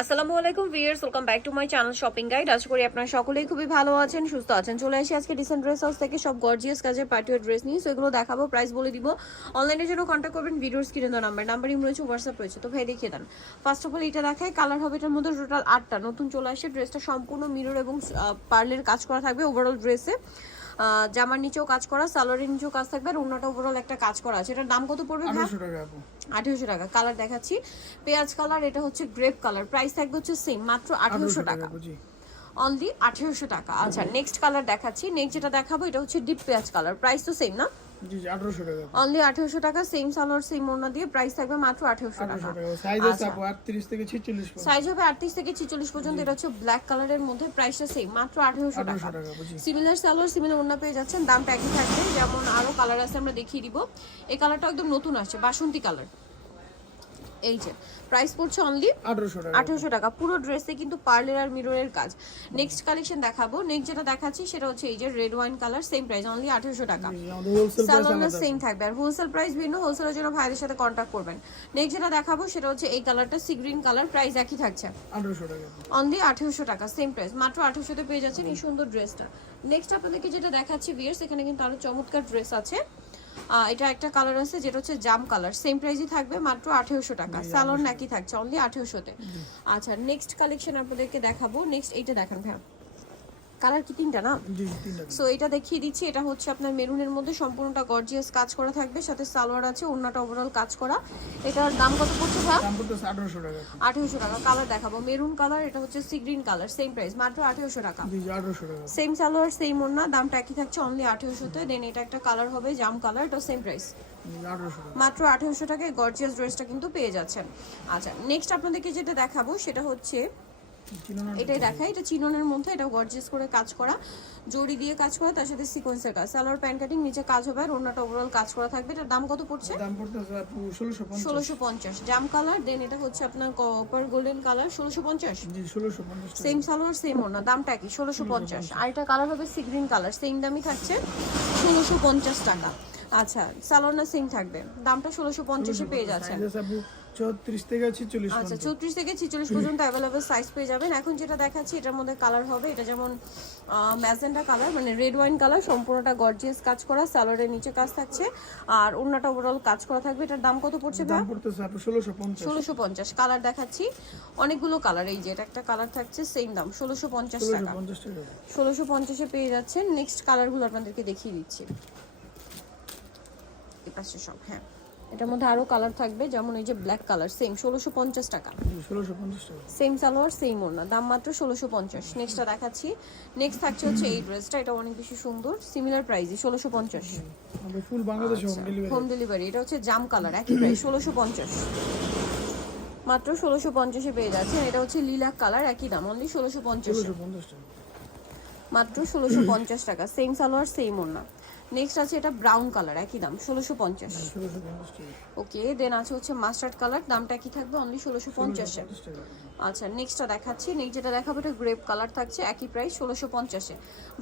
আসসালামু আলাইকুম viewers welcome back to my channel shopping guide. আশা করি আপনারা সকলেই খুবই ভালো আছেন, সুস্থ আছেন। চলে আসি আজকে ডিসেন্ট ড্রেস হাউস থেকে, সব গর্জিয়াস কাজের পার্টিওয়ার ড্রেস নিয়ে। সেগুলো দেখাবো প্রাইস বলে দিব। অনলাইনের জন্য কন্ট্যাক্ট করবেন, ভিডিওর স্ক্রিনে দেওয়া নাম্বার নাম্বার ইম রয়েছে হোয়াটসঅ্যাপ রয়েছে। তো ভাই, দেখিয়ে দেন। ফার্স্ট অফ অল এটা দেখায় কালার হবে এটার মধ্যে টোটাল আটটা। নতুন চলে আসে ড্রেসটা সম্পূর্ণ মিরর এবং পার্লের কাজ করা থাকবে ওভারঅল ড্রেসে জামার নিচেও কাজ করা সালোয়ারের নিচেও কাজ থাকবে আর অন্যটা ওভারঅল একটা কাজ করা আছে। এটার দাম কত পড়বে আঠারোশো টাকা আঠারোশো টাকা। কালার দেখাচ্ছি। পেঁয়াজ কালার এটা হচ্ছে গ্রেপ কালার প্রাইস থাকবে হচ্ছে সেম মাত্র আঠারোশো টাকা অনলি আঠেরোশো টাকা। আচ্ছা নেক্সট কালার দেখাচ্ছি। নেক্সট যেটা দেখাবো এটা হচ্ছে ডিপ পেঁয়াজ কালার প্রাইস তো সেম না? জি টাকা। অনলি আঠেরোশো টাকা সেম সালোয়ার সেম ওড়না দিয়ে প্রাইস থাকবে মাত্র টাকা। সাইজ আছে আচ্ছা। থেকে পর্যন্ত। সাইজ হবে আটত্রিশ থেকে ছিচল্লিশ পর্যন্ত এটা হচ্ছে ব্ল্যাক কালারের মধ্যে প্রাইসটা সেম মাত্র আঠেরোশো টাকা। সিমিলার সালোয়ার সিমিলার ওড়না পেয়ে যাচ্ছেন দামটা একই থাকবে। যেমন আরও কালার আছে আমরা দেখিয়ে দিব। এই কালারটা একদম নতুন আছে বাসন্তী কালার এই যে প্রাইস পড়ছে অনলি আঠারোশো টাকা। পুরো ড্রেসে কিন্তু পার্লের আর মিররের কাজ। নেক্সট কালেকশন দেখাবো। নেক্সট যেটা দেখাচ্ছি সেটা হচ্ছে এই যে red wine colour same price only আঠেরোশো টাকা। সালোয়ার সেম থাকবে। আর হোলসেল প্রাইস ভিন্ন হোলসেলের জন্য ভাইদের সাথে কন্ট্যাক্ট করবেন। নেক্সট যেটা দেখাবো সেটা হচ্ছে এই কালারটা সি গ্রিন কালার প্রাইস একই থাকছে। অনলি আঠেরোশো টাকা সেম প্রাইস মাত্র আঠেরোশোতে পেয়ে যাচ্ছেন এই সুন্দর ড্রেসটা নেক্সট আপনাদেরকে যেটা দেখাচ্ছি ভিয়ার্স এখানে কিন্তু আরও চমৎকার ড্রেস আছে। এটা একটা কালার আছে যেটা হচ্ছে জাম কালার সেম প্রাইজই থাকবে মাত্র আঠেরোশো টাকা। স্যালন নাকি থাকছে অনলি আঠেরোশোতে। আচ্ছা নেক্সট কালেকশন আপনাদেরকে দেখাবো। নেক্সট এইটা দেখান ভাই কালার কি তিনটা না? সো এটা দেখিয়ে দিচ্ছি। এটা হচ্ছে আপনার মেরুনের মধ্যে সম্পূর্ণটা গর্জিয়াস কাজ করা থাকবে। সাথে সালোয়ার আছে অন্যটা ওভারঅল কাজ করা। এটার দাম কত পড়ছে ভাই? আঠারোশো টাকা। আঠেরোশো টাকা। কালার দেখাবো। মেরুন কালার এটা হচ্ছে sea green colour same price মাত্র আঠেরোশো টাকা। সেম সালোয়ার সেম ওড়না দামটা একই থাকছে অনলি আঠেরোশোতে। দেন এটা একটা কালার হবে জাম কালার এটা সেম প্রাইস মাত্র আঠেরোশো টাকায় গর্জিয়াস ড্রেসটা কিন্তু পেয়ে যাচ্ছেন। আচ্ছা নেক্সট আপনাদেরকে যেটা দেখাবো সেটা হচ্ছে এটাই দেখা এটা চিননের মধ্যে এটা গর্জিয়াস করে কাজ করা জড়ি দিয়ে কাজ করা তার সাথে সিকোয়েন্সের কাজ। সালোয়ার প্যান্ট কাটিং নিচে কাজ হবে আর অন্যটা ওভারঅল কাজ করা থাকবে। এটার দাম কত পড়ছে? দাম ষোলোশো পঞ্চাশ। জাম কালার দেন এটা হচ্ছে আপনার কপার গোল্ডেন কালার ষোলোশো পঞ্চাশ? জি ষোলোশো পঞ্চাশ টাকা সেম সালোয়ার সেম ওড়না দামটা কি ষোলোশো পঞ্চাশ। আর এটা কালার হবে সি গ্রিন কালার সেম দামই থাকছে ষোলোশো পঞ্চাশ টাকা। আচ্ছা সালোয়ার না সেম থাকবে। দামটা ষোলোশো পঞ্চাশে পেয়ে আপু চৌত্রিশ থেকে ছিচল্লিশ আচ্ছা চৌত্রিশ থেকে ছিচল্লিশ পর্যন্ত অ্যাভেলেবেল সাইজ পেয়ে যাবেন। এখন যেটা দেখাচ্ছি এটার মধ্যে কালার হবে। এটা যেমন ম্যাজেন্টা কালার মানে রেড ওয়াইন কালার সম্পূর্ণটা গর্জিয়াস কাজ করা সালোয়ারের নিচে কাজ থাকছে। আর অন্যটা ওভারঅল কাজ করা থাকবে। এটার দাম কত পড়ছে দাম পড়তেছে ষোলোশো পঞ্চাশ। ষোলোশো পঞ্চাশ। কালার দেখাচ্ছি। অনেকগুলো কালার এই যে এটা একটা কালার থাকছে সেম দাম ষোলোশো পঞ্চাশ টাকা। পঞ্চাশ টাকা। ষোলোশো পঞ্চাশে পেয়ে যাচ্ছেন। নেক্সট কালারগুলো আপনাদেরকে দেখিয়ে দিচ্ছি। এই পাশে সব হ্যাঁ। এটার মধ্যে আরও কালার থাকবে যেমন এই যে ব্ল্যাক কালার সেম ষোলোশো পঞ্চাশ টাকা। সেম সালোয়ার সেম ওড়না দাম মাত্র ষোলোশো পঞ্চাশ। নেক্সটটা দেখাচ্ছি। নেক্সট থাকছে হচ্ছে এই ড্রেসটা এটা অনেক বেশি সুন্দর সিমিলার প্রাইসই ষোলোশো পঞ্চাশ। আমাদের ফুল বাংলাদেশে হোম ডেলিভারি হোম ডেলিভারি এটা হচ্ছে জাম কালার একই প্রাইস ষোলোশো পঞ্চাশ। মাত্র ষোলোশো পঞ্চাশে পেয়ে যাচ্ছেন এটা হচ্ছে লিলাক কালার একই দাম অনলি ষোলোশো পঞ্চাশ। মাত্র ষোলোশো পঞ্চাশ টাকা সেম সালোয়ার সেম ওড়না। নেক্সট আছে এটা ব্রাউন কালার একই দাম ষোলোশো পঞ্চাশ। ওকে দেন আছে হচ্ছে মাস্টার্ড কালার দামটা কি থাকবে? অনলি ষোলোশো পঞ্চাশে আচ্ছা নেক্সটটা দেখাচ্ছি। নেক্সট যেটা দেখাবো এটা গ্রেপ কালার থাকছে একই প্রাইস ষোলোশো পঞ্চাশে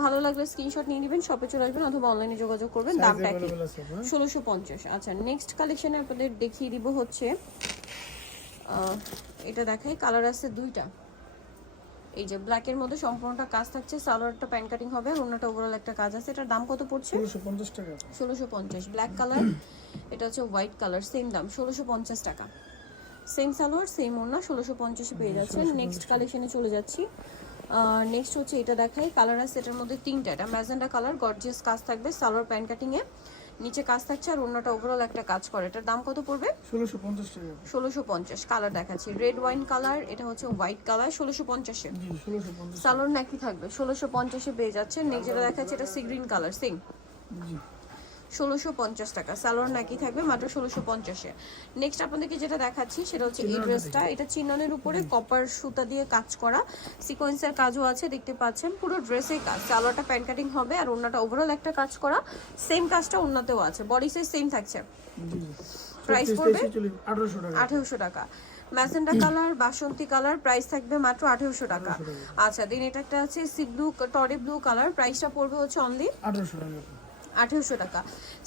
ভালো লাগলে স্ক্রিনশট নিয়ে নেবেন শপে চলে আসবেন অথবা অনলাইনে যোগাযোগ করবেন দামটা একই। হ্যাঁ? ষোলোশো পঞ্চাশ। আচ্ছা নেক্সট কালেকশনে আপনাদের দেখিয়ে দিব হচ্ছে এটা দেখাই কালার আছে দুইটা। এই যে ব্ল্যাকের মধ্যে সম্পূর্ণটা কাজ থাকছে সালোয়ারটা প্যান্ট কাটিং হবে আর অন্যটা ওভারঅল একটা কাজ আছে। এটার দাম কত পড়ছে? ষোলোশো পঞ্চাশ টাকা। আপু। ষোলোশো পঞ্চাশ। ব্ল্যাক কালার এটা হচ্ছে হোয়াইট কালার সেম দাম ষোলোশো পঞ্চাশ টাকা। সেম সালোয়ার সেম ওড়না ষোলোশো পঞ্চাশে পেয়ে যাচ্ছে নেক্সট কালেকশনে চলে যাচ্ছি। নেক্সট হচ্ছে এটা দেখাই কালার আছে এটার মধ্যে তিনটা। এটা ম্যাজেন্ডা কালার গর্জিয়াস কাজ থাকবে সালোয়ার প্যান্ট কাটিংয়ে নিচে কাজ থাকছে আর অন্যটা ওভারঅল একটা কাজ করে। এটার দাম কত পড়বে? ষোলোশো পঞ্চাশ টাকা। ষোলোশো পঞ্চাশ কালার দেখাচ্ছি। রেড ওয়াইন কালার এটা হচ্ছে হোয়াইট কালার ষোলোশো পঞ্চাশে সালোর নাকি থাকবে ষোলোশো পঞ্চাশে পেয়ে যাচ্ছে নেক্সট যেটা দেখাচ্ছে এটা সি গ্রিন কালার জি। ষোলোশো পঞ্চাশ টাকা। সালোয়ার নাকি থাকবে মাত্র ষোলোশো পঞ্চাশে। নেক্সট আপনাদেরকে যেটা দেখাচ্ছি সেটা হচ্ছে এই ড্রেসটা এটা চিননের উপরে কপার সুতা দিয়ে কাজ করা। সিকোয়েন্সের কাজও আছে দেখতে পাচ্ছেন। পুরো ড্রেসের কাজ। সালোয়ারটা প্যান্ট কাটিং হবে আর অন্যটা ওভারঅল একটা কাজ করা। সেম কাজটা অন্যতেও আছে। বডি সাইজ সেম থাকছে। চৌত্রিশ পড়বে? আঠারোশো টাকা। ম্যাজেন্ডা কালার বাসন্তী কালার প্রাইস থাকবে মাত্র আঠেরোশো টাকা। আচ্ছা দিন এটা একটা আছে sea blue tory blue colour প্রাইসটা পড়বে হচ্ছে অনলি আঠারোশো টাকা। আঠেরোশো টাকা।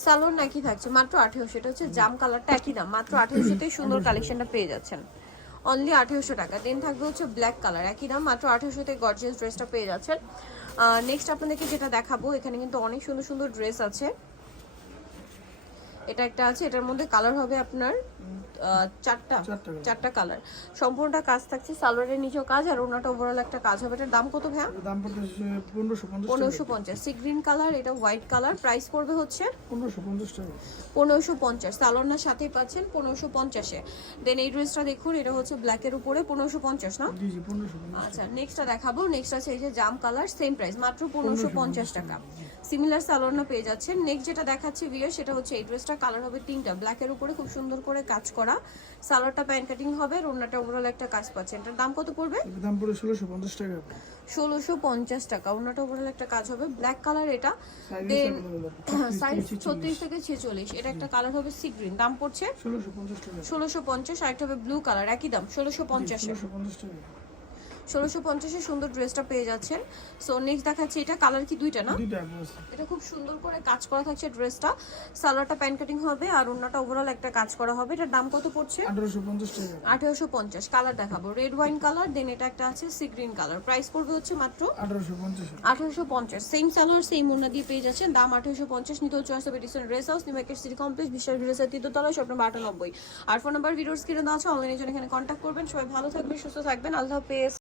সালোয়ার নাকি থাকছে মাত্র আঠেরোশো। এটা হচ্ছে জাম কালারটা একই দাম মাত্র আঠেরোশোতেই সুন্দর কালেকশনটা পেয়ে যাচ্ছেন। অনলি আঠেরোশো টাকা। দেন থাকবে হচ্ছে ব্ল্যাক কালার একই দাম মাত্র আঠেরোশোতে গর্জিয়াস ড্রেসটা পেয়ে যাচ্ছেন। নেক্সট আপনাদেরকে যেটা দেখাবো এখানে কিন্তু অনেক সুন্দর সুন্দর ড্রেস আছে। এটা একটা আছে এটার মধ্যে কালার হবে আপনার চারটা চারটা। কালার সম্পূর্ণটা কাজ থাকছে সালোয়ারের নিচেও কাজ আর ওনাটা ওভারঅল একটা কাজ হবে। এটার দাম কত ভাইয়া? দাম পড়তেছে পনেরোশো পঞ্চাশ সি গ্রিন কালার এটা হোয়াইট কালার প্রাইস পড়বে হচ্ছে পনেরোশো পঞ্চাশ টাকা। পনেরোশো পঞ্চাশ। সালোয়ার সাথেই পাচ্ছেন পনেরোশো পঞ্চাশে। দেন এই ড্রেসটা দেখুন এটা হচ্ছে ব্ল্যাকের উপরে পনেরোশো পঞ্চাশ না? আচ্ছা নেক্সটটা দেখাবো। নেক্সট আছে এই যে জাম কালার সেম প্রাইস মাত্র পনেরোশো পঞ্চাশ টাকা। সিমিলার সালোয়ার পেয়ে যাচ্ছেন। নেক্সট যেটা দেখাচ্ছি ভিয়ার সেটা হচ্ছে এই ড্রেসটা কালার হবে তিনটা। ব্ল্যাকের উপরে খুব সুন্দর করে কাজ করা। সালোয়ারটা প্যান্ট কাটিং হবে আর ওনাটা ওভারঅল একটা কাজ পাচ্ছে। এটার দাম কত পড়বে? দাম পড়ে ষোলোশো পঞ্চাশ টাকা। ষোলোশো পঞ্চাশ টাকা। ওনাটা ওভারঅল একটা কাজ হবে। ব্ল্যাক কালার এটা। দেন সাইজ 36 ছত্রিশ থেকে ছেচল্লিশ। এটা একটা কালার হবে সি গ্রিন দাম পড়ছে? ষোলোশো পঞ্চাশ টাকা। ষোলোশো পঞ্চাশ আরেকটা হবে ব্লু কালার একই দাম ষোলোশো পঞ্চাশে। ষোলোশো পঞ্চাশ টাকা। ষোলোশো পঞ্চাশে সুন্দর ড্রেসটা পেয়ে যাচ্ছেন। সো নেক্সট দেখাচ্ছি এটা কালার কি দুইটা না? এটা খুব সুন্দর করে কাজ করা থাকছে ড্রেসটা সালোয়ারটা প্যান্ট কাটিং হবে আর অন্যটা ওভারঅল একটা কাজ করা হবে। এটার দাম কত পড়ছে? আঠারোশো পঞ্চাশ কালার দেখাবো। রেড ওয়াইন কালার দেন এটা একটা আছে সি গ্রিন কালার প্রাইস পড়বে হচ্ছে মাত্র আঠারোশো পঞ্চাশ সেম সালোয়ার সেম ওনা দিয়ে পেয়ে যাচ্ছেন। দাম আঠারোশো পঞ্চাশ নিতে হচ্ছে আসবে decent dress house New Market city complex বিশাল ড্রেসের তৃতীয়তলা সব নম্বর আটানব্বই। আর ফোন নাম্বার ভিডিওস কিনে দেওয়া আছে অনলাইনে জন্য এখানে কন্ট্যাক্ট করবেন। সবাই ভালো থাকবেন সুস্থ থাকবেন। আল্লাহ হাফেজ।